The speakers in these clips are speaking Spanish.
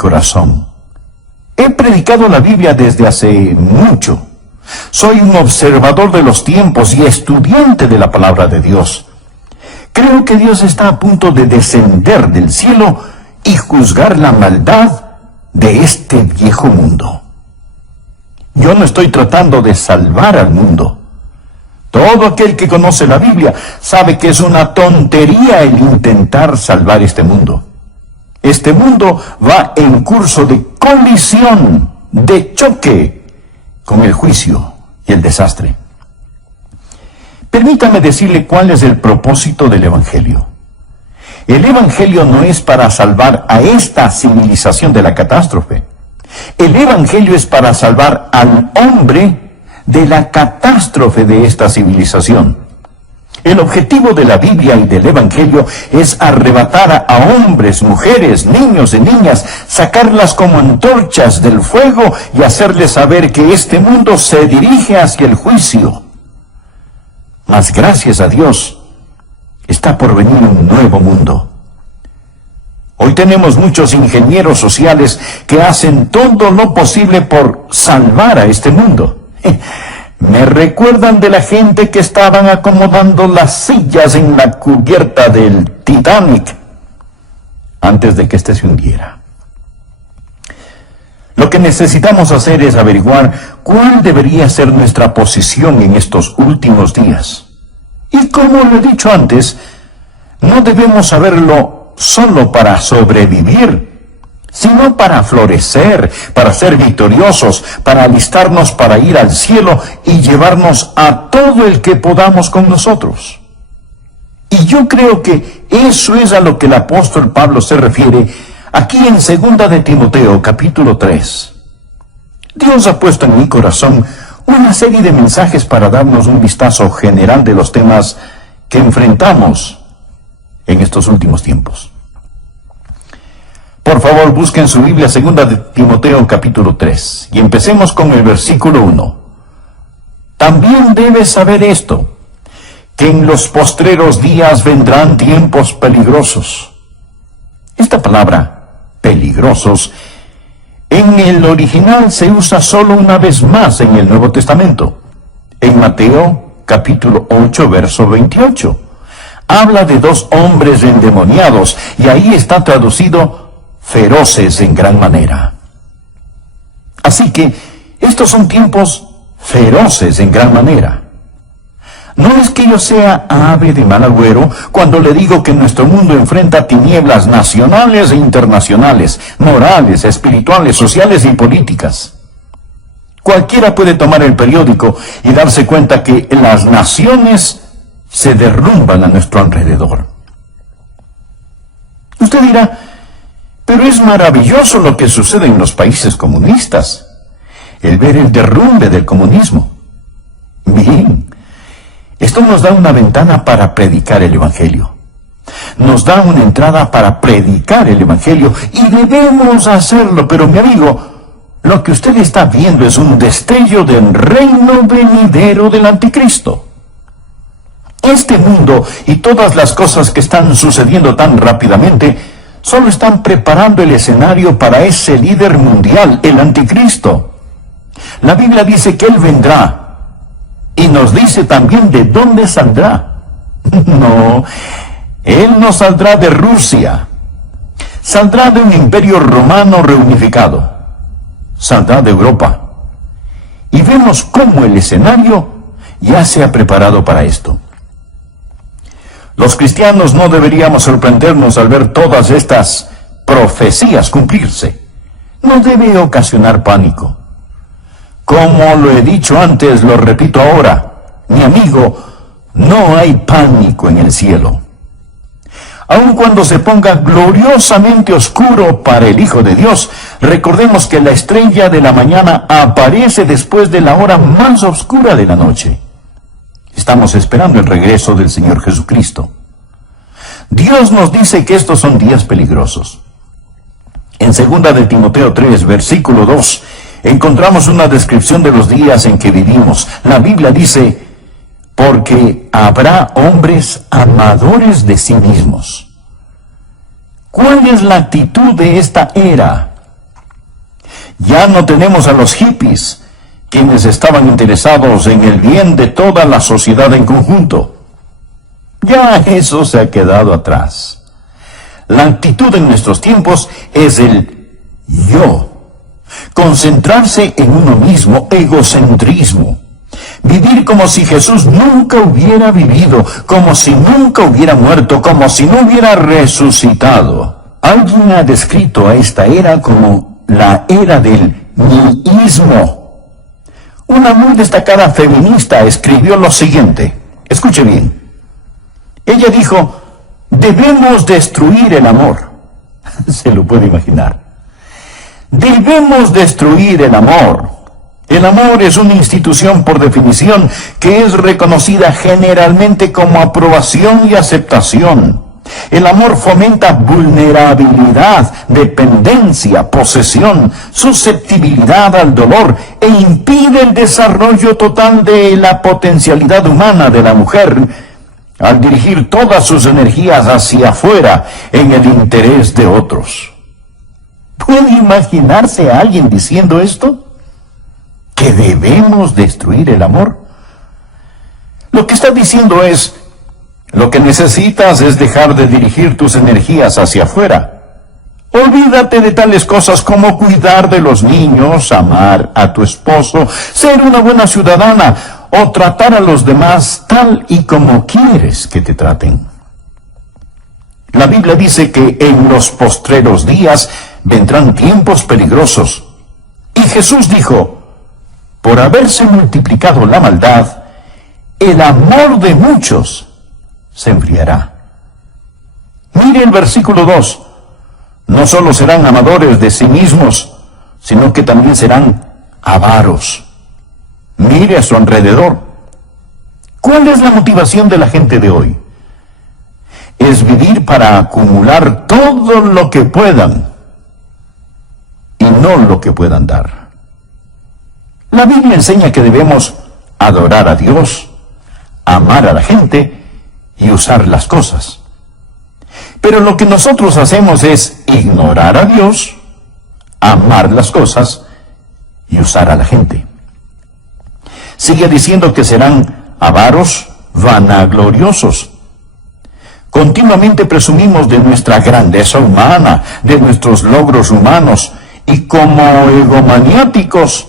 corazón. He predicado la Biblia desde hace mucho. Soy un observador de los tiempos y estudiante de la palabra de Dios. Creo que Dios está a punto de descender del cielo y juzgar la maldad de este viejo mundo. Yo no estoy tratando de salvar al mundo. Todo aquel que conoce la Biblia sabe que es una tontería el intentar salvar este mundo. Este mundo va en curso de colisión, de choque con el juicio y el desastre. Permítame decirle cuál es el propósito del Evangelio. El Evangelio no es para salvar a esta civilización de la catástrofe. El Evangelio es para salvar al hombre de la catástrofe de esta civilización. El objetivo de la Biblia y del Evangelio es arrebatar a hombres, mujeres, niños y niñas, sacarlas como antorchas del fuego y hacerles saber que este mundo se dirige hacia el juicio. Mas gracias a Dios, está por venir un nuevo mundo. Hoy tenemos muchos ingenieros sociales que hacen todo lo posible por salvar a este mundo. Me recuerdan de la gente que estaban acomodando las sillas en la cubierta del Titanic antes de que éste se hundiera. Lo que necesitamos hacer es averiguar cuál debería ser nuestra posición en estos últimos días. Y como lo he dicho antes, no debemos saberlo solo para sobrevivir, sino para florecer, para ser victoriosos, para alistarnos para ir al cielo y llevarnos a todo el que podamos con nosotros. Y yo creo que eso es a lo que el apóstol Pablo se refiere aquí en 2 de Timoteo, capítulo 3. Dios ha puesto en mi corazón una serie de mensajes para darnos un vistazo general de los temas que enfrentamos en estos últimos tiempos. Por favor, busquen su Biblia, 2 de Timoteo, capítulo 3, y empecemos con el versículo 1. También debes saber esto, que en los postreros días vendrán tiempos peligrosos. Esta palabra, peligrosos, en el original se usa solo una vez más en el Nuevo Testamento. En Mateo, capítulo 8, verso 28. Habla de dos hombres endemoniados, y ahí está traducido feroces en gran manera. Así que estos son tiempos feroces en gran manera. No es que yo sea ave de mal agüero cuando le digo que nuestro mundo enfrenta tinieblas nacionales e internacionales, morales, espirituales, sociales y políticas. Cualquiera puede tomar el periódico y darse cuenta que las naciones se derrumban a nuestro alrededor. Usted dirá, pero es maravilloso lo que sucede en los países comunistas, el ver el derrumbe del comunismo. Bien, esto nos da una ventana para predicar el Evangelio. Nos da una entrada para predicar el Evangelio y debemos hacerlo, pero mi amigo, lo que usted está viendo es un destello del reino venidero del anticristo. Este mundo y todas las cosas que están sucediendo tan rápidamente solo están preparando el escenario para ese líder mundial, el anticristo. La Biblia dice que él vendrá y nos dice también de dónde saldrá. No, él no saldrá de Rusia, saldrá de un imperio romano reunificado, saldrá de Europa. Y vemos cómo el escenario ya se ha preparado para esto. Los cristianos no deberíamos sorprendernos al ver todas estas profecías cumplirse. No debe ocasionar pánico. Como lo he dicho antes, lo repito ahora, mi amigo, no hay pánico en el cielo. Aun cuando se ponga gloriosamente oscuro para el Hijo de Dios, recordemos que la estrella de la mañana aparece después de la hora más oscura de la noche. Estamos esperando el regreso del Señor Jesucristo. Dios nos dice que estos son días peligrosos. En 2 de Timoteo 3, versículo 2, encontramos una descripción de los días en que vivimos. La Biblia dice, porque habrá hombres amadores de sí mismos. ¿Cuál es la actitud de esta era? Ya no tenemos a los hippies, quienes estaban interesados en el bien de toda la sociedad en conjunto. Ya eso se ha quedado atrás. La actitud en nuestros tiempos es el yo. Concentrarse en uno mismo, egocentrismo. Vivir como si Jesús nunca hubiera vivido, como si nunca hubiera muerto, como si no hubiera resucitado. Alguien ha descrito a esta era como la era del nihilismo. Una muy destacada feminista escribió lo siguiente. Escuche bien. Ella dijo, debemos destruir el amor. Se lo puede imaginar. Debemos destruir el amor. El amor es una institución por definición que es reconocida generalmente como aprobación y aceptación. El amor fomenta vulnerabilidad, dependencia, posesión, susceptibilidad al dolor e impide el desarrollo total de la potencialidad humana de la mujer al dirigir todas sus energías hacia afuera en el interés de otros. ¿Puede imaginarse a alguien diciendo esto? ¿Que debemos destruir el amor? Lo que está diciendo es, lo que necesitas es dejar de dirigir tus energías hacia afuera. Olvídate de tales cosas como cuidar de los niños, amar a tu esposo, ser una buena ciudadana o tratar a los demás tal y como quieres que te traten. La Biblia dice que en los postreros días vendrán tiempos peligrosos. Y Jesús dijo, por haberse multiplicado la maldad, el amor de muchos se enfriará. Mire el versículo 2. No solo serán amadores de sí mismos, sino que también serán avaros. Mire a su alrededor. ¿Cuál es la motivación de la gente de hoy? Es vivir para acumular todo lo que puedan y no lo que puedan dar. La Biblia enseña que debemos adorar a Dios, amar a la gente y usar las cosas. Pero lo que nosotros hacemos es ignorar a Dios, amar las cosas y usar a la gente. Sigue diciendo que serán avaros, vanagloriosos. Continuamente presumimos de nuestra grandeza humana, de nuestros logros humanos, y como egomaniáticos,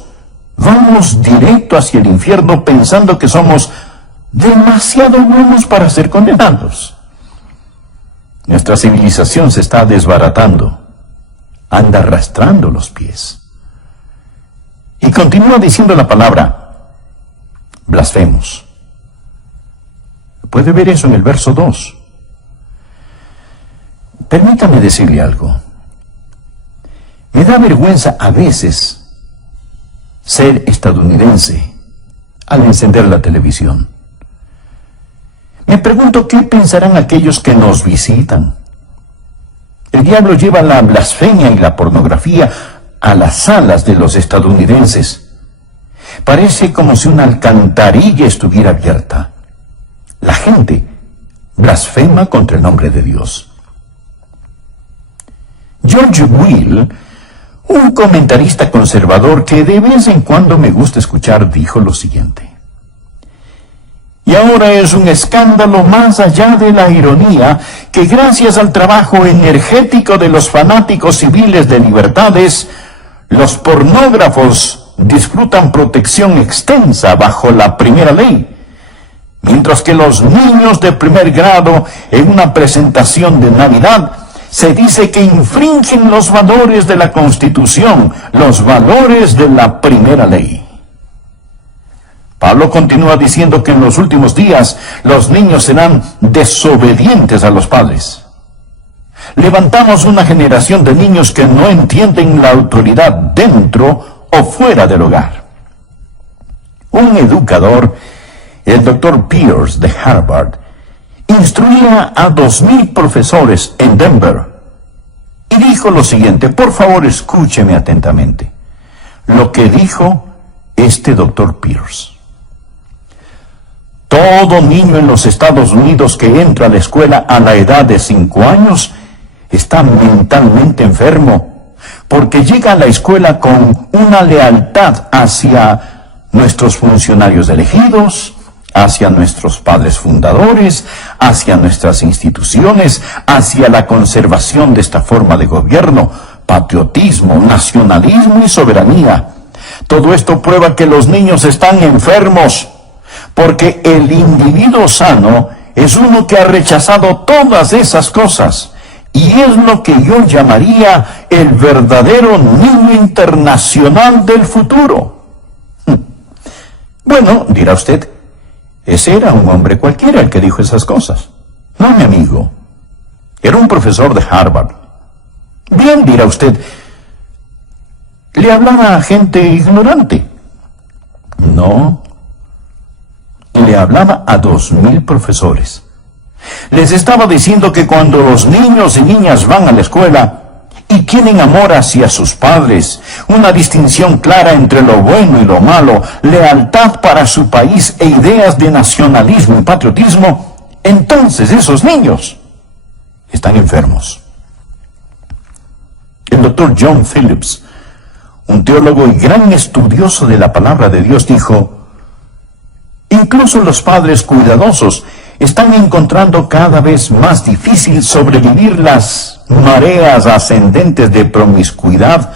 vamos directo hacia el infierno pensando que somos demasiado buenos para ser condenados. Nuestra civilización se está desbaratando, anda arrastrando los pies. Y continúa diciendo la palabra, blasfemos. Puede ver eso en el verso 2. Permítame decirle algo. Me da vergüenza a veces ser estadounidense al encender la televisión. Me pregunto qué pensarán aquellos que nos visitan. El diablo lleva la blasfemia y la pornografía a las salas de los estadounidenses. Parece como si una alcantarilla estuviera abierta. La gente blasfema contra el nombre de Dios. George Will, un comentarista conservador que de vez en cuando me gusta escuchar, dijo lo siguiente. Y ahora es un escándalo más allá de la ironía que gracias al trabajo energético de los fanáticos civiles de libertades, los pornógrafos disfrutan protección extensa bajo la primera ley, mientras que los niños de primer grado en una presentación de Navidad se dice que infringen los valores de la Constitución, los valores de la primera ley. Pablo continúa diciendo que en los últimos días los niños serán desobedientes a los padres. Levantamos una generación de niños que no entienden la autoridad dentro o fuera del hogar. Un educador, el Dr. Pierce de Harvard, instruía a 2,000 profesores en Denver y dijo lo siguiente, por favor escúcheme atentamente, lo que dijo este Dr. Pierce. Todo niño en los Estados Unidos que entra a la escuela a la edad de 5 años está mentalmente enfermo, porque llega a la escuela con una lealtad hacia nuestros funcionarios elegidos, hacia nuestros padres fundadores, hacia nuestras instituciones, hacia la conservación de esta forma de gobierno, patriotismo, nacionalismo y soberanía. Todo esto prueba que los niños están enfermos, porque el individuo sano es uno que ha rechazado todas esas cosas, y es lo que yo llamaría el verdadero niño internacional del futuro. Bueno, dirá usted, ese era un hombre cualquiera el que dijo esas cosas. No, mi amigo, era un profesor de Harvard. Bien, dirá usted, le hablaba a gente ignorante. No, le hablaba a 2000 profesores. Les estaba diciendo que cuando los niños y niñas van a la escuela y tienen amor hacia sus padres, una distinción clara entre lo bueno y lo malo, lealtad para su país e ideas de nacionalismo y patriotismo, entonces esos niños están enfermos. El doctor John Phillips, un teólogo y gran estudioso de la palabra de Dios, dijo: incluso los padres cuidadosos están encontrando cada vez más difícil sobrevivir las mareas ascendentes de promiscuidad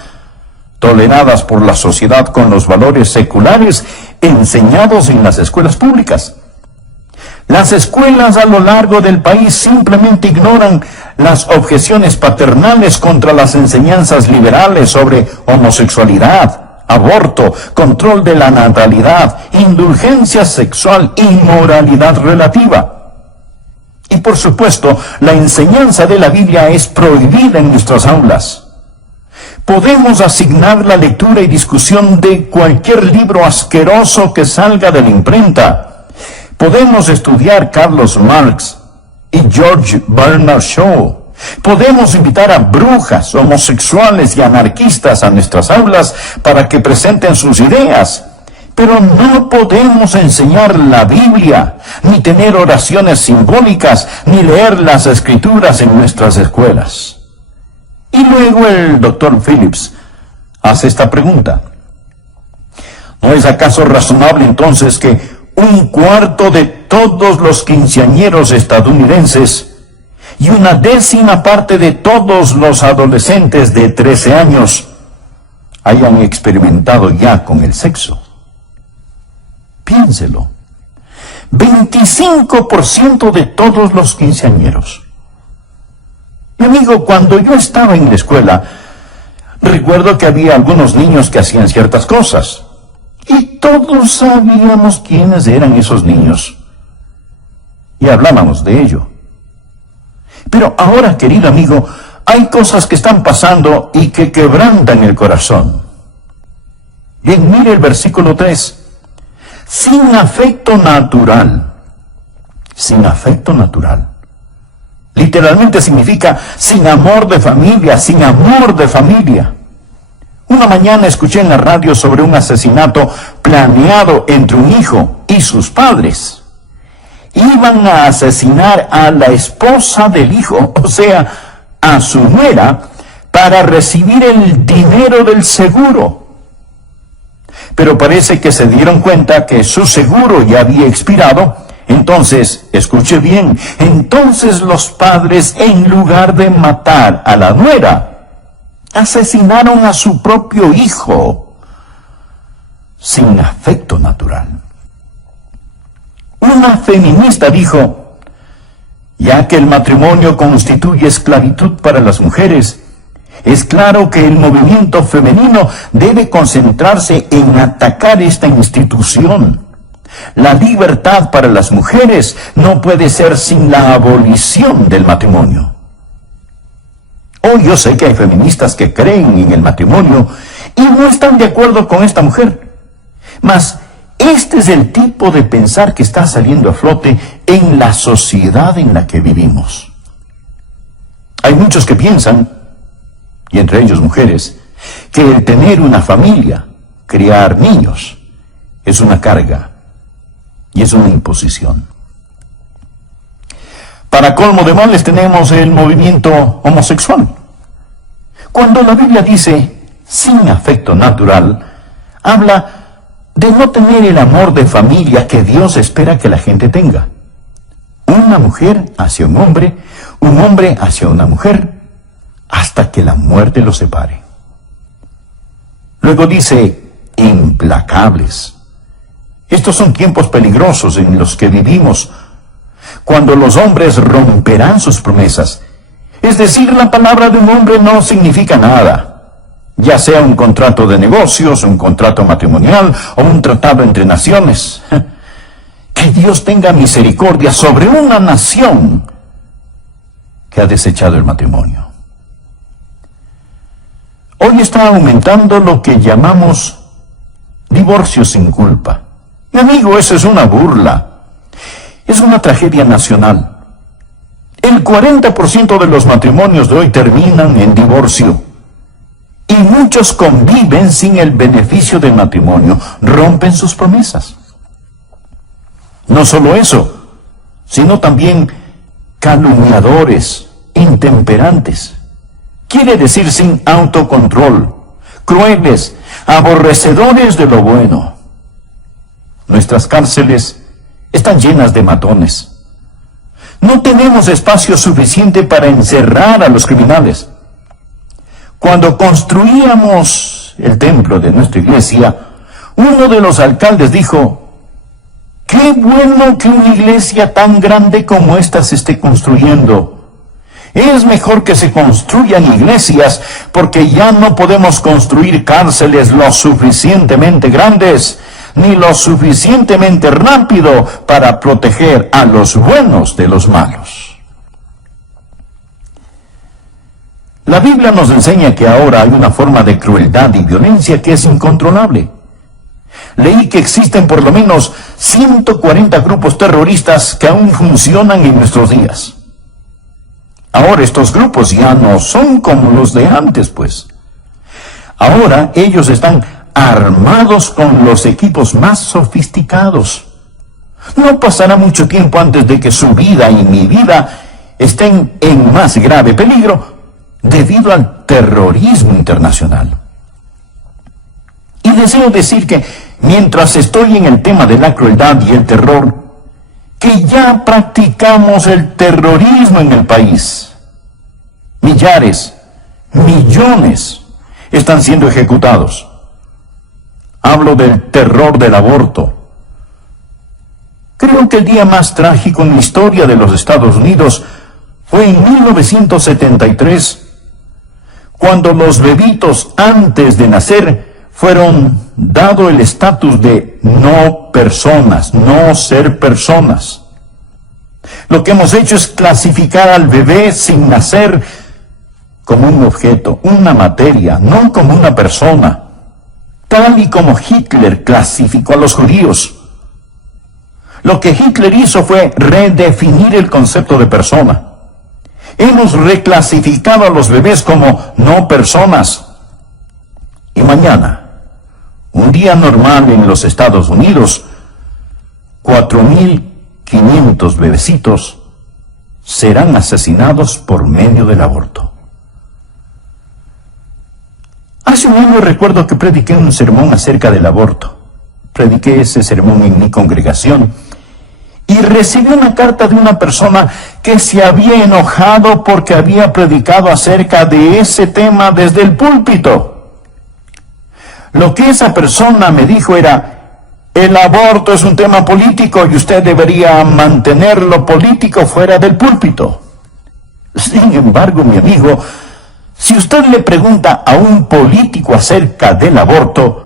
toleradas por la sociedad con los valores seculares enseñados en las escuelas públicas. Las escuelas a lo largo del país simplemente ignoran las objeciones paternales contra las enseñanzas liberales sobre homosexualidad, aborto, control de la natalidad, indulgencia sexual y moralidad relativa. Y por supuesto, la enseñanza de la Biblia es prohibida en nuestras aulas. Podemos asignar la lectura y discusión de cualquier libro asqueroso que salga de la imprenta. Podemos estudiar Carlos Marx y George Bernard Shaw. Podemos invitar a brujas, homosexuales y anarquistas a nuestras aulas para que presenten sus ideas. Pero no podemos enseñar la Biblia, ni tener oraciones simbólicas, ni leer las Escrituras en nuestras escuelas. Y luego el doctor Phillips hace esta pregunta: ¿no es acaso razonable entonces que 1/4 de todos los quinceañeros estadounidenses y 1/10 parte de todos los adolescentes de 13 años hayan experimentado ya con el sexo? Piénselo. 25% de todos los quinceañeros. Mi amigo, cuando yo estaba en la escuela, recuerdo que había algunos niños que hacían ciertas cosas, y todos sabíamos quiénes eran esos niños, y hablábamos de ello. Pero ahora, querido amigo, hay cosas que están pasando y que quebrantan el corazón. Bien, mire el versículo 3. Sin afecto natural. Sin afecto natural. Literalmente significa sin amor de familia, sin amor de familia. Una mañana escuché en la radio sobre un asesinato planeado entre un hijo y sus padres. Iban a asesinar a la esposa del hijo, o sea, a su nuera, para recibir el dinero del seguro. Pero parece que se dieron cuenta que su seguro ya había expirado. Entonces, escuche bien, entonces los padres, en lugar de matar a la nuera, asesinaron a su propio hijo, sin afecto natural. Una feminista dijo: ya que el matrimonio constituye esclavitud para las mujeres, es claro que el movimiento femenino debe concentrarse en atacar esta institución. La libertad para las mujeres no puede ser sin la abolición del matrimonio. Oh, yo sé que hay feministas que creen en el matrimonio y no están de acuerdo con esta mujer. Mas este es el tipo de pensar que está saliendo a flote en la sociedad en la que vivimos. Hay muchos que piensan, y entre ellos mujeres, que el tener una familia, criar niños, es una carga y es una imposición. Para colmo de males tenemos el movimiento homosexual. Cuando la Biblia dice sin afecto natural, habla de no tener el amor de familia que Dios espera que la gente tenga. Una mujer hacia un hombre hacia una mujer, hasta que la muerte los separe. Luego dice, implacables. Estos son tiempos peligrosos en los que vivimos, cuando los hombres romperán sus promesas. Es decir, la palabra de un hombre no significa nada, ya sea un contrato de negocios, un contrato matrimonial o un tratado entre naciones. Que Dios tenga misericordia sobre una nación que ha desechado el matrimonio. Hoy está aumentando lo que llamamos divorcio sin culpa. Mi amigo, eso es una burla. Es una tragedia nacional. El 40% de los matrimonios de hoy terminan en divorcio. Y muchos conviven sin el beneficio del matrimonio, rompen sus promesas. No solo eso, sino también calumniadores, intemperantes. Quiere decir sin autocontrol, crueles, aborrecedores de lo bueno. Nuestras cárceles están llenas de matones. No tenemos espacio suficiente para encerrar a los criminales. Cuando construíamos el templo de nuestra iglesia, uno de los alcaldes dijo, qué bueno que una iglesia tan grande como esta se esté construyendo. Es mejor que se construyan iglesias, porque ya no podemos construir cárceles lo suficientemente grandes, ni lo suficientemente rápido para proteger a los buenos de los malos. La Biblia nos enseña que ahora hay una forma de crueldad y violencia que es incontrolable. Leí que existen por lo menos 140 grupos terroristas que aún funcionan en nuestros días. Ahora estos grupos ya no son como los de antes, pues. Ahora ellos están armados con los equipos más sofisticados. No pasará mucho tiempo antes de que su vida y mi vida estén en más grave peligro debido al terrorismo internacional. Y deseo decir que mientras estoy en el tema de la crueldad y el terror, que ya practicamos el terrorismo en el país. Millares, millones están siendo ejecutados. Hablo del terror del aborto. Creo que el día más trágico en la historia de los Estados Unidos fue en 1973, cuando los bebitos antes de nacer fueron dado el estatus de no personas, no ser personas. Lo que hemos hecho es clasificar al bebé sin nacer como un objeto, una materia, no como una persona, tal y como Hitler clasificó a los judíos. Lo que Hitler hizo fue redefinir el concepto de persona. Hemos reclasificado a los bebés como no personas. Y mañana, un día normal en los Estados Unidos, 4.500 bebecitos serán asesinados por medio del aborto. Hace un año recuerdo que prediqué un sermón acerca del aborto. Prediqué ese sermón en mi congregación y recibí una carta de una persona que se había enojado porque había predicado acerca de ese tema desde el púlpito. Lo que esa persona me dijo era, el aborto es un tema político y usted debería mantener lo político fuera del púlpito. Sin embargo, mi amigo, si usted le pregunta a un político acerca del aborto,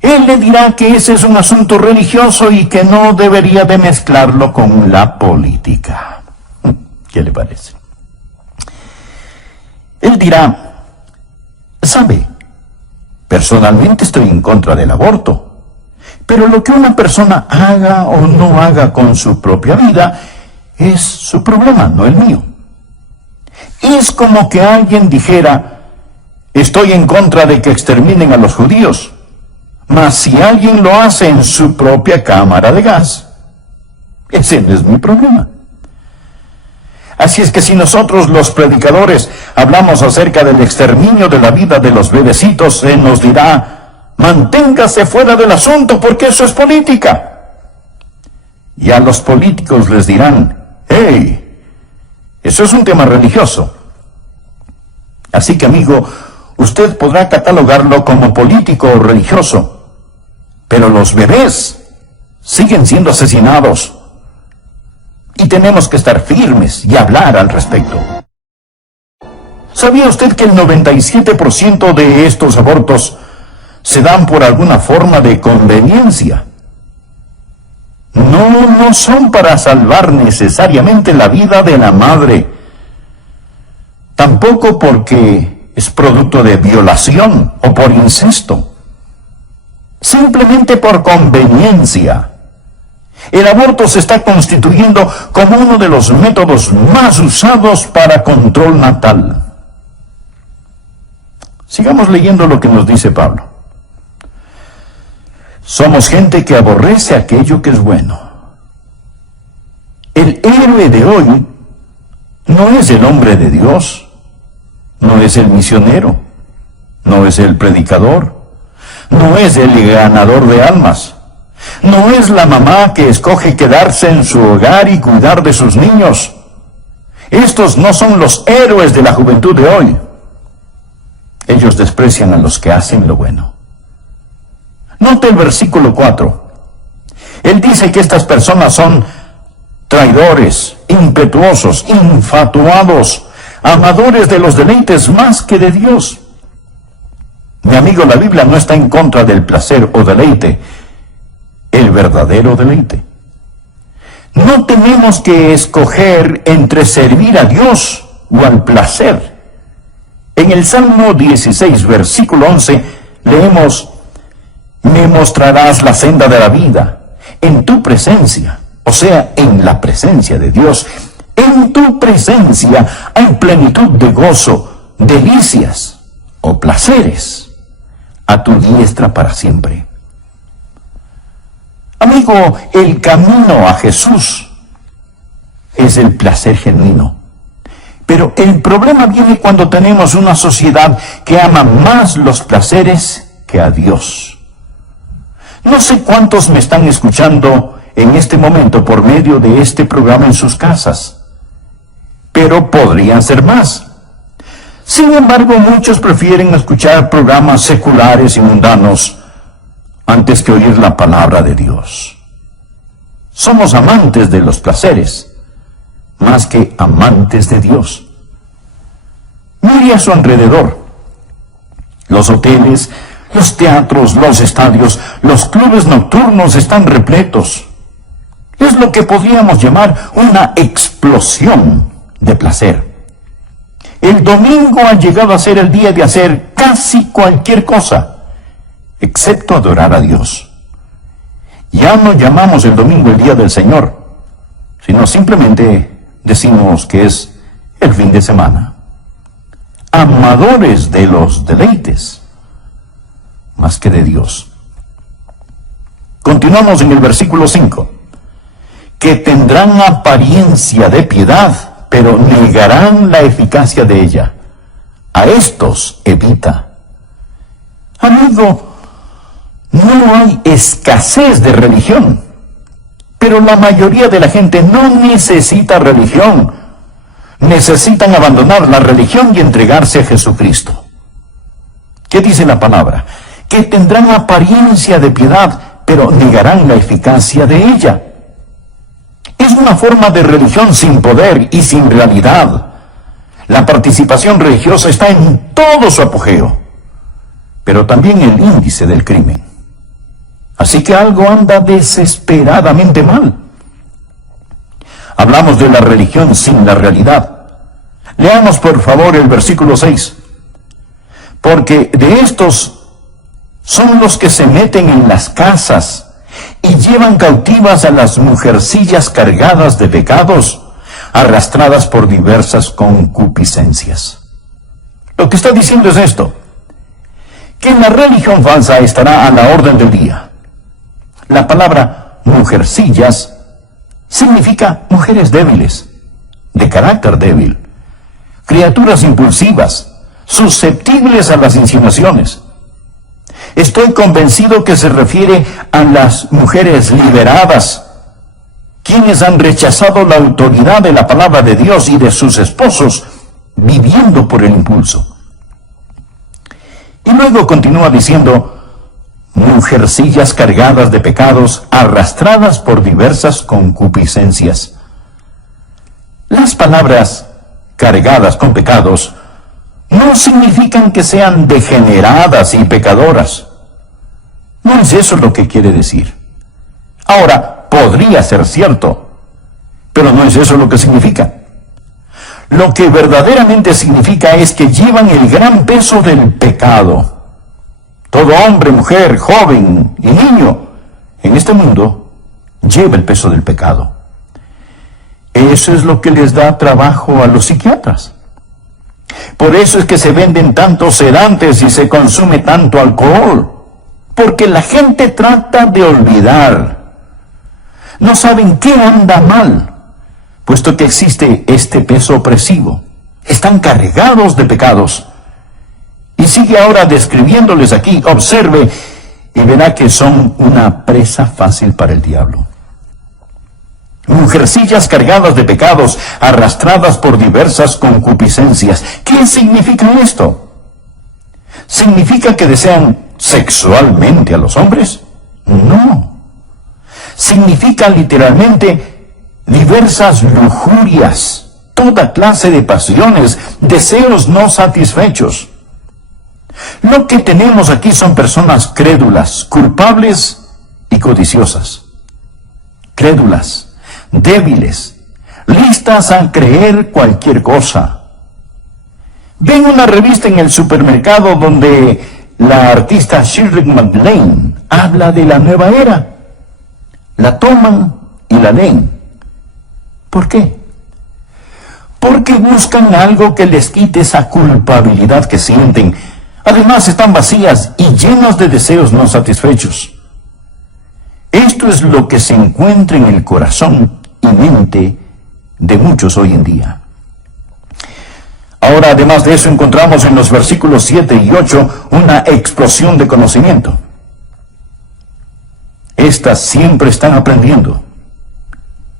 él le dirá que ese es un asunto religioso y que no debería de mezclarlo con la política. ¿Qué le parece? Él dirá, ¿sabe? Personalmente estoy en contra del aborto, pero lo que una persona haga o no haga con su propia vida es su problema, no el mío. Es como que alguien dijera, estoy en contra de que exterminen a los judíos, mas si alguien lo hace en su propia cámara de gas, ese no es mi problema. Así es que si nosotros los predicadores hablamos acerca del exterminio de la vida de los bebecitos, se nos dirá: manténgase fuera del asunto porque eso es política. Y a los políticos les dirán: hey, eso es un tema religioso. Así que, amigo, usted podrá catalogarlo como político o religioso, pero los bebés siguen siendo asesinados. Y tenemos que estar firmes y hablar al respecto. ¿Sabía usted que el 97% de estos abortos se dan por alguna forma de conveniencia? No son para salvar necesariamente la vida de la madre. Tampoco porque es producto de violación o por incesto. Simplemente por conveniencia. El aborto se está constituyendo como uno de los métodos más usados para control natal. Sigamos leyendo lo que nos dice Pablo. Somos gente que aborrece aquello que es bueno. El héroe de hoy no es el hombre de Dios, no es el misionero, no es el predicador, no es el ganador de almas. No es la mamá que escoge quedarse en su hogar y cuidar de sus niños. Estos no son los héroes de la juventud de hoy. Ellos desprecian a los que hacen lo bueno. Note el versículo 4. Él dice que estas personas son traidores, impetuosos, infatuados, amadores de los deleites más que de Dios. Mi amigo, la Biblia no está en contra del placer o deleite, el verdadero deleite. No tenemos que escoger entre servir a Dios o al placer. En el Salmo 16, versículo 11, leemos: me mostrarás la senda de la vida, en tu presencia, o sea, en la presencia de Dios. En tu presencia hay plenitud de gozo, delicias o placeres, a tu diestra para siempre. Amigo, el camino a Jesús es el placer genuino. Pero el problema viene cuando tenemos una sociedad que ama más los placeres que a Dios. No sé cuántos me están escuchando en este momento por medio de este programa en sus casas, pero podrían ser más. Sin embargo, muchos prefieren escuchar programas seculares y mundanos antes que oír la palabra de Dios. Somos amantes de los placeres, más que amantes de Dios. Mire a su alrededor. Los hoteles, los teatros, los estadios, los clubes nocturnos están repletos. Es lo que podríamos llamar una explosión de placer. El domingo ha llegado a ser el día de hacer casi cualquier cosa, excepto adorar a Dios. Ya no llamamos el domingo el día del Señor, sino simplemente decimos que es el fin de semana. Amadores de los deleites, más que de Dios. Continuamos en el versículo 5. Que tendrán apariencia de piedad, pero negarán la eficacia de ella. A estos evita. Amigo, no hay escasez de religión, pero la mayoría de la gente no necesita religión. Necesitan abandonar la religión y entregarse a Jesucristo. ¿Qué dice la palabra? Que tendrán apariencia de piedad, pero negarán la eficacia de ella. Es una forma de religión sin poder y sin realidad. La participación religiosa está en todo su apogeo, pero también el índice del crimen. Así que algo anda desesperadamente mal. Hablamos de la religión sin la realidad. Leamos por favor el versículo 6. Porque de estos son los que se meten en las casas y llevan cautivas a las mujercillas cargadas de pecados, arrastradas por diversas concupiscencias. Lo que está diciendo es esto: que la religión falsa estará a la orden del día. La palabra mujercillas significa mujeres débiles, de carácter débil, criaturas impulsivas, susceptibles a las insinuaciones. Estoy convencido que se refiere a las mujeres liberadas, quienes han rechazado la autoridad de la palabra de Dios y de sus esposos, viviendo por el impulso. Y luego continúa diciendo, mujercillas cargadas de pecados, arrastradas por diversas concupiscencias. Las palabras cargadas con pecados no significan que sean degeneradas y pecadoras. No es eso lo que quiere decir. Ahora, podría ser cierto, pero no es eso lo que significa. Lo que verdaderamente significa es que llevan el gran peso del pecado. Todo hombre, mujer, joven y niño en este mundo lleva el peso del pecado. Eso es lo que les da trabajo a los psiquiatras. Por eso es que se venden tantos sedantes y se consume tanto alcohol. Porque la gente trata de olvidar. No saben qué anda mal, puesto que existe este peso opresivo. Están cargados de pecados. Y sigue ahora describiéndoles aquí. Observe y verá que son una presa fácil para el diablo. Mujercillas cargadas de pecados, arrastradas por diversas concupiscencias. ¿Qué significa esto? ¿Significa que desean sexualmente a los hombres? No. Significa literalmente diversas lujurias, toda clase de pasiones, deseos no satisfechos. Lo que tenemos aquí son personas crédulas, culpables y codiciosas. Crédulas, débiles, listas a creer cualquier cosa. Ven una revista en el supermercado donde la artista Shirley MacLaine habla de la nueva era. La toman y la leen. ¿Por qué? Porque buscan algo que les quite esa culpabilidad que sienten. Además están vacías y llenas de deseos no satisfechos. Esto es lo que se encuentra en el corazón y mente de muchos hoy en día. Ahora, además de eso, encontramos en los versículos 7 y 8 una explosión de conocimiento. Estas siempre están aprendiendo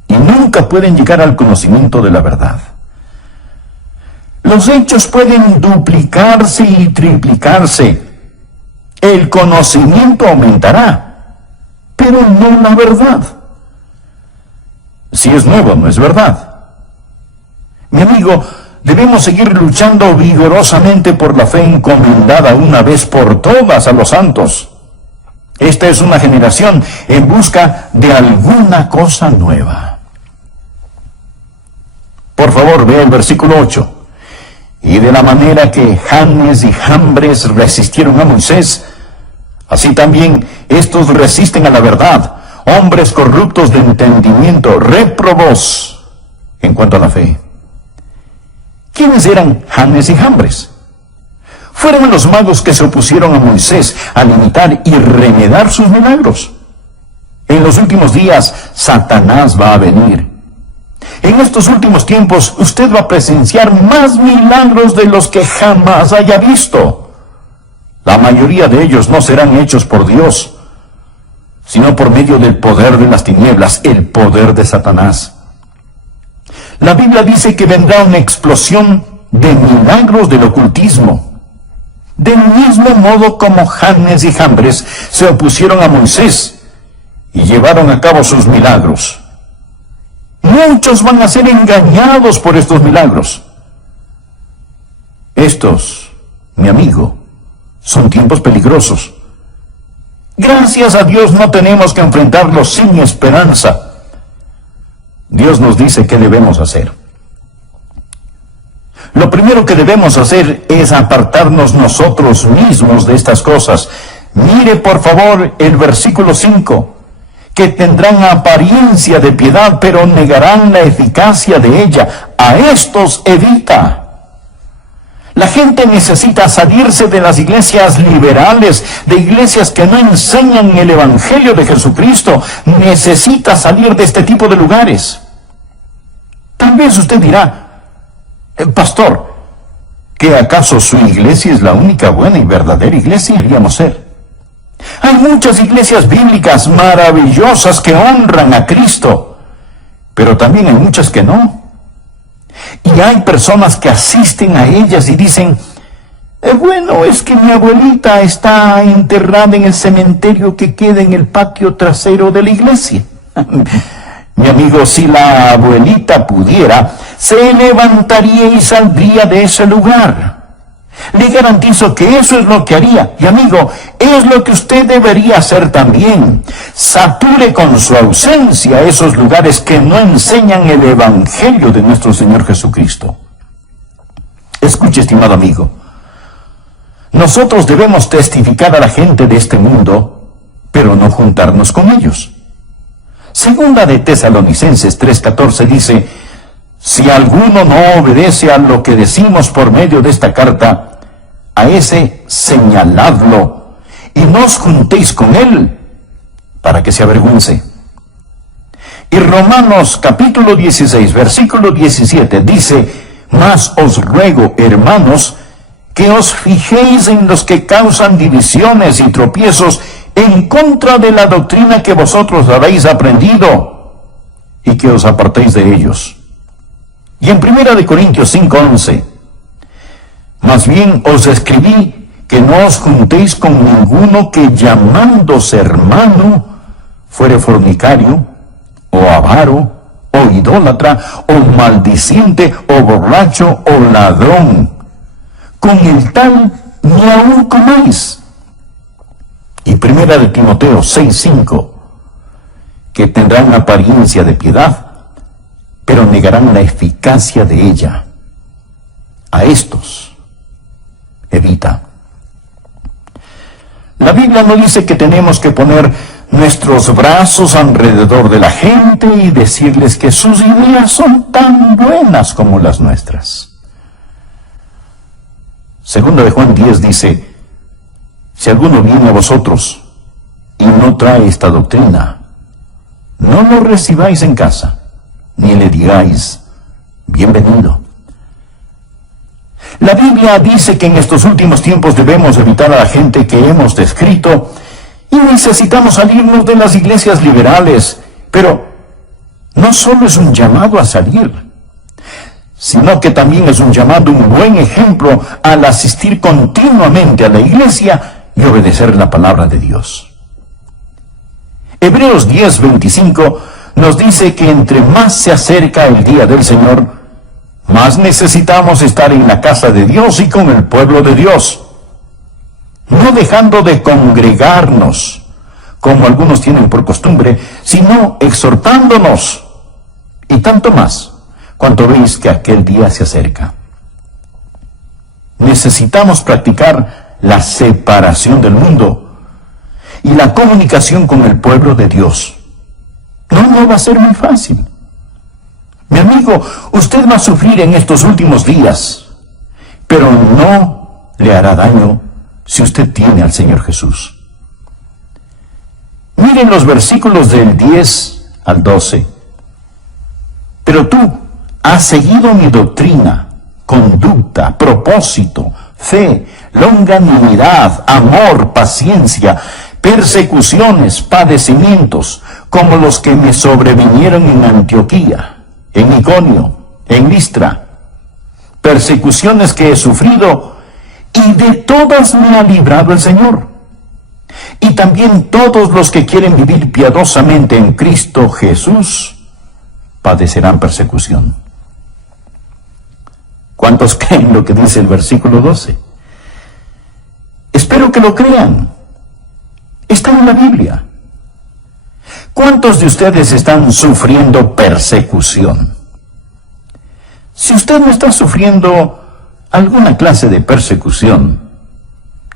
y nunca pueden llegar al conocimiento de la verdad. Los hechos pueden duplicarse y triplicarse. El conocimiento aumentará, pero no la verdad. Si es nuevo, no es verdad. Mi amigo, debemos seguir luchando vigorosamente por la fe encomendada una vez por todas a los santos. Esta es una generación en busca de alguna cosa nueva. Por favor, vea el versículo 8. Y de la manera que Janes y Jambres resistieron a Moisés, así también estos resisten a la verdad, hombres corruptos de entendimiento, réprobos en cuanto a la fe. ¿Quiénes eran Janes y Jambres? Fueron los magos que se opusieron a Moisés al imitar y remedar sus milagros. En los últimos días, Satanás va a venir. En estos últimos tiempos, usted va a presenciar más milagros de los que jamás haya visto. La mayoría de ellos no serán hechos por Dios, sino por medio del poder de las tinieblas, el poder de Satanás. La Biblia dice que vendrá una explosión de milagros del ocultismo. Del mismo modo como Janes y Jambres se opusieron a Moisés y llevaron a cabo sus milagros. Muchos van a ser engañados por estos milagros. Estos, mi amigo, son tiempos peligrosos. Gracias a Dios no tenemos que enfrentarlos sin esperanza. Dios nos dice qué debemos hacer. Lo primero que debemos hacer es apartarnos nosotros mismos de estas cosas. Mire por favor el versículo 5. Que tendrán apariencia de piedad, pero negarán la eficacia de ella. A estos evita. La gente necesita salirse de las iglesias liberales, de iglesias que no enseñan el Evangelio de Jesucristo. Necesita salir de este tipo de lugares. Tal vez usted dirá, pastor, ¿que acaso su iglesia es la única buena y verdadera iglesia? Deberíamos ser. Hay muchas iglesias bíblicas maravillosas que honran a Cristo, pero también hay muchas que no. Y hay personas que asisten a ellas y dicen, bueno, es que mi abuelita está enterrada en el cementerio que queda en el patio trasero de la iglesia. Mi amigo, si la abuelita pudiera, se levantaría y saldría de ese lugar. Le garantizo que eso es lo que haría. Y amigo, es lo que usted debería hacer también. Sature con su ausencia esos lugares que no enseñan el Evangelio de nuestro Señor Jesucristo. Escuche, estimado amigo. Nosotros debemos testificar a la gente de este mundo, pero no juntarnos con ellos. Segunda de Tesalonicenses 3:14 dice, si alguno no obedece a lo que decimos por medio de esta carta, a ese señaladlo y no os juntéis con él para que se avergüence. Y Romanos capítulo 16, versículo 17 dice, mas os ruego, hermanos, que os fijéis en los que causan divisiones y tropiezos en contra de la doctrina que vosotros habéis aprendido, y que os apartéis de ellos. Y en 1 Corintios 5:11, más bien os escribí que no os juntéis con ninguno que llamándose hermano fuere fornicario, o avaro, o idólatra, o maldiciente, o borracho, o ladrón. Con el tal ni aun comáis. Y 1 Timoteo 6:5, que tendrán apariencia de piedad, pero negarán la eficacia de ella. A estos evita. La Biblia no dice que tenemos que poner nuestros brazos alrededor de la gente y decirles que sus ideas son tan buenas como las nuestras. Segunda de Juan 10 dice, si alguno viene a vosotros y no trae esta doctrina, no lo recibáis en casa, ni le digáis, bienvenido. La Biblia dice que en estos últimos tiempos debemos evitar a la gente que hemos descrito y necesitamos salirnos de las iglesias liberales, pero no solo es un llamado a salir, sino que también es un llamado, un buen ejemplo al asistir continuamente a la iglesia y obedecer la palabra de Dios. Hebreos 10:25 nos dice que entre más se acerca el día del Señor, más necesitamos estar en la casa de Dios y con el pueblo de Dios, no dejando de congregarnos, como algunos tienen por costumbre, sino exhortándonos, y tanto más, cuanto veis que aquel día se acerca. Necesitamos practicar la separación del mundo y la comunicación con el pueblo de Dios. No va a ser muy fácil. Mi amigo, usted va a sufrir en estos últimos días, pero no le hará daño si usted tiene al Señor Jesús. Miren los versículos del 10 al 12. Pero tú has seguido mi doctrina, conducta, propósito, fe, longanimidad, amor, paciencia, persecuciones, padecimientos, como los que me sobrevinieron en Antioquía, en Iconio, en Listra, persecuciones que he sufrido, y de todas me ha librado el Señor. Y también todos los que quieren vivir piadosamente en Cristo Jesús padecerán persecución. ¿Cuántos creen lo que dice el versículo 12? Espero que lo crean. Está en la Biblia. ¿Cuántos de ustedes están sufriendo persecución? Si usted no está sufriendo alguna clase de persecución,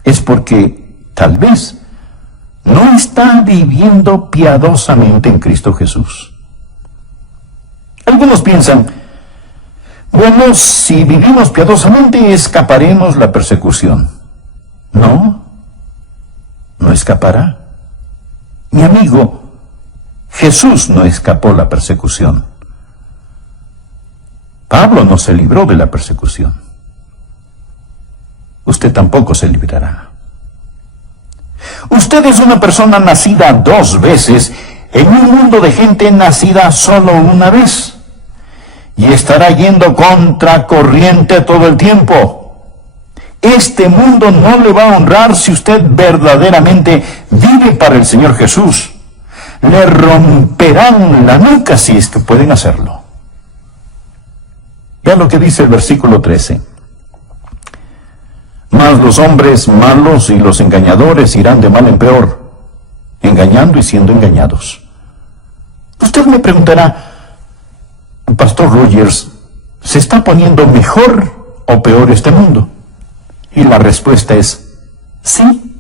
es porque tal vez no está viviendo piadosamente en Cristo Jesús. Algunos piensan, bueno, si vivimos piadosamente escaparemos la persecución. No escapará. Mi amigo, Jesús no escapó la persecución. Pablo no se libró de la persecución. Usted tampoco se librará. Usted es una persona nacida 2 veces en un mundo de gente nacida solo una vez. Y estará yendo contracorriente todo el tiempo. Este mundo no le va a honrar si usted verdaderamente vive para el Señor Jesús. Le romperán la nuca si es que pueden hacerlo. Vean lo que dice el versículo 13. Mas los hombres malos y los engañadores irán de mal en peor, engañando y siendo engañados. Usted me preguntará, Pastor Rogers, ¿se está poniendo mejor o peor este mundo? Y la respuesta es sí.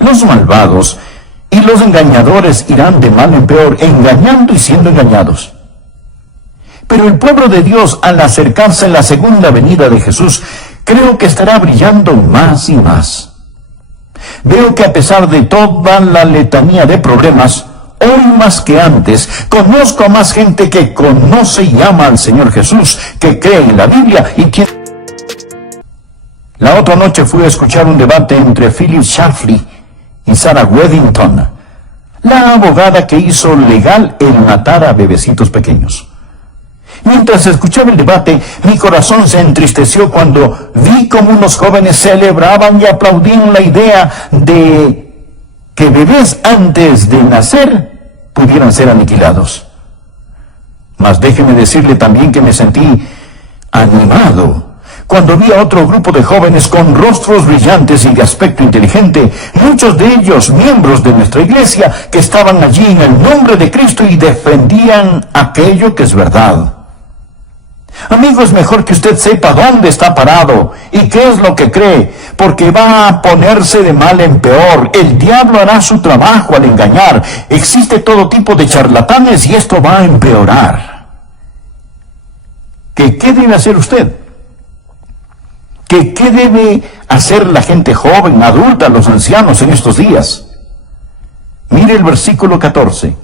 Los malvados y los engañadores irán de mal en peor, engañando y siendo engañados. Pero el pueblo de Dios, al acercarse a la segunda venida de Jesús, creo que estará brillando más y más. Veo que a pesar de toda la letanía de problemas, hoy más que antes, conozco a más gente que conoce y ama al Señor Jesús, que cree en la Biblia y quien... La otra noche fui a escuchar un debate entre Philip Schlafly y Sarah Weddington, la abogada que hizo legal el matar a bebecitos pequeños. Mientras escuchaba el debate, mi corazón se entristeció cuando vi cómo unos jóvenes celebraban y aplaudían la idea de que bebés antes de nacer pudieran ser aniquilados. Mas déjeme decirle también que me sentí animado cuando vi a otro grupo de jóvenes con rostros brillantes y de aspecto inteligente, muchos de ellos miembros de nuestra iglesia, que estaban allí en el nombre de Cristo y defendían aquello que es verdad. Amigo, es mejor que usted sepa dónde está parado y qué es lo que cree, porque va a ponerse de mal en peor. El diablo hará su trabajo al engañar. Existe todo tipo de charlatanes y esto va a empeorar. ¿Qué debe hacer usted? ¿Qué debe hacer la gente joven, adulta, los ancianos en estos días? Mire el versículo 14.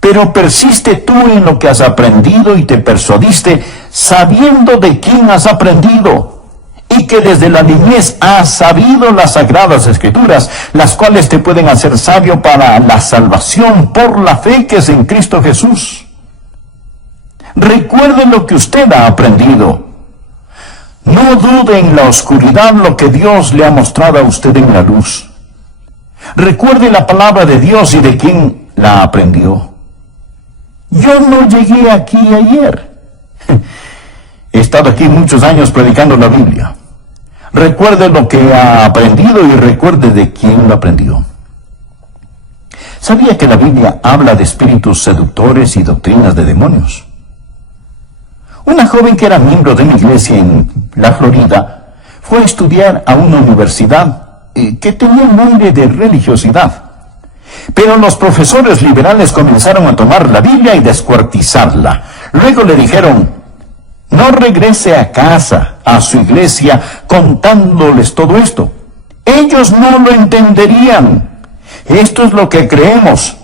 Pero persiste tú en lo que has aprendido y te persuadiste, sabiendo de quién has aprendido, y que desde la niñez has sabido las sagradas escrituras, las cuales te pueden hacer sabio para la salvación por la fe que es en Cristo Jesús. Recuerde lo que usted ha aprendido. No dude en la oscuridad lo que Dios le ha mostrado a usted en la luz. Recuerde la palabra de Dios y de quién la aprendió. Yo no llegué aquí ayer. He estado aquí muchos años predicando la Biblia. Recuerde lo que ha aprendido y recuerde de quién lo aprendió. ¿Sabía que la Biblia habla de espíritus seductores y doctrinas de demonios? Una joven que era miembro de una iglesia en la Florida fue a estudiar a una universidad que tenía un nombre de religiosidad. Pero los profesores liberales comenzaron a tomar la Biblia y descuartizarla. Luego le dijeron, no regrese a casa, a su iglesia, contándoles todo esto. Ellos no lo entenderían. Esto es lo que creemos.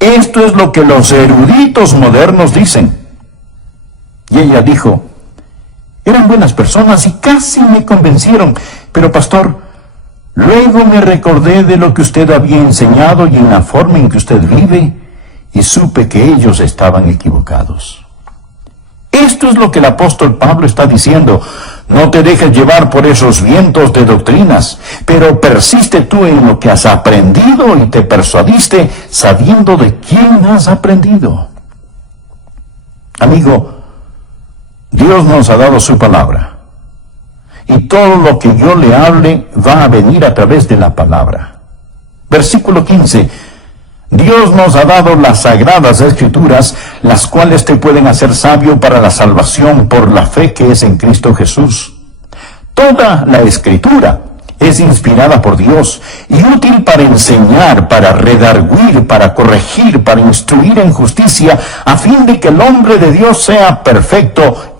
Esto es lo que los eruditos modernos dicen. Y ella dijo, eran buenas personas y casi me convencieron, pero pastor, luego me recordé de lo que usted había enseñado y en la forma en que usted vive, y supe que ellos estaban equivocados. Esto es lo que el apóstol Pablo está diciendo. No te dejes llevar por esos vientos de doctrinas, pero persiste tú en lo que has aprendido y te persuadiste sabiendo de quién has aprendido. Amigo, Dios nos ha dado su palabra. Y todo lo que yo le hable va a venir a través de la palabra. Versículo 15. Dios nos ha dado las sagradas escrituras, las cuales te pueden hacer sabio para la salvación por la fe que es en Cristo Jesús. Toda la escritura es inspirada por Dios y útil para enseñar, para redarguir, para corregir, para instruir en justicia, a fin de que el hombre de Dios sea perfecto,